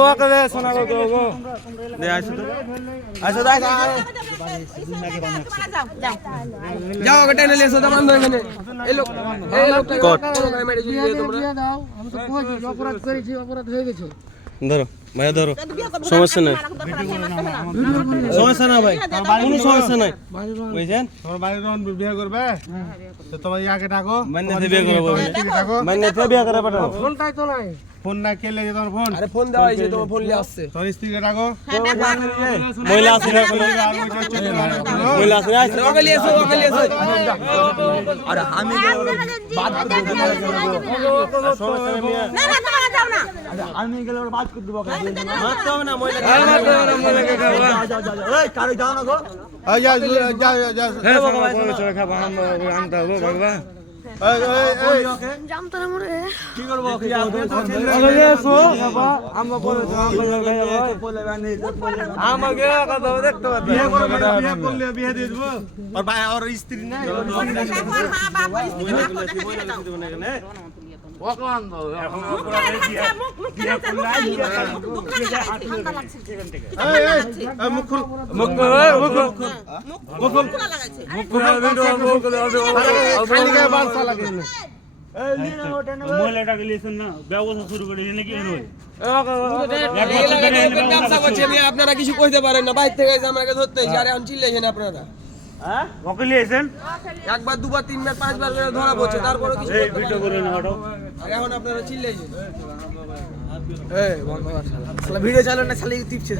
দোয়া করে শোনা গো গো দে আইছো তো আইছো দাই যাও গটে নে লেছো দমান দো এখানে এই লোকটা কোট মেরে দিয়ে তোমরা দাও আমি তো কইছি অপরাধ করেছি অপরাধ হয়ে গেছে ধরো ভাই ধরো সমস্যা নাই সমস্যা না ভাই কোনো সমস্যা নাই বুঝছেন তোমার বাড়ি যখন বিয়ে করবে তো তোমার ইয়াকে ডাকো মান্যতে বিয়ে করবে মান্যতে বিয়ে করে পাঠাও ফোনটাই তো নাই ফোন না কে লেগে তোমার ফোন আরে ফোন দেওয়া হইছে তোমার ফোন লি আসছে তোর স্ত্রীকে ডাকো মহিলা আছে না মহিলা আছে ওকে লিয়ে এসো আরে আমি বাদ করে দেব না না তোমরা যাও না আমি গেলে ওরা বাদ করে দেব মারতে হবে না মহিলাকে এই কারে যাও না গো যা যা যা হে ভগবান চলে খাবো আনতে হবে বাবা এই জামতা না মরে কি করব কি আগে এসো বাবা আমরা পরে আমাকে কথা দেখতে পাচ্ছি বিয়ে করবে বিয়ে করলে বিয়ে দিয়ে দেব আর ভাই আর স্ত্রী নাই মা বাবা স্ত্রী না করে ওখান দাও এখন এই মুখ খুল মুখ খালিকে বালসা লাগে মহিলাটাকে লিয়েছেন না ব্যবসা শুরু করে নাকি আপনারা কিছু কইতে পারেন না বাইরে থেকে আমাকে ধরতে আরে আমি চিল্লাইছেন আপনারা ওকে লিয়েছেন একবার দুবার তিনবার পাঁচবার করে ধরা পড়ছে তারপরে কিছু এই ভিডিও করে না হটো আর এখন আপনারা চিল্লাইছেন এই বন্ধ কর শালা ভিডিও চালানো না খালি টিপছে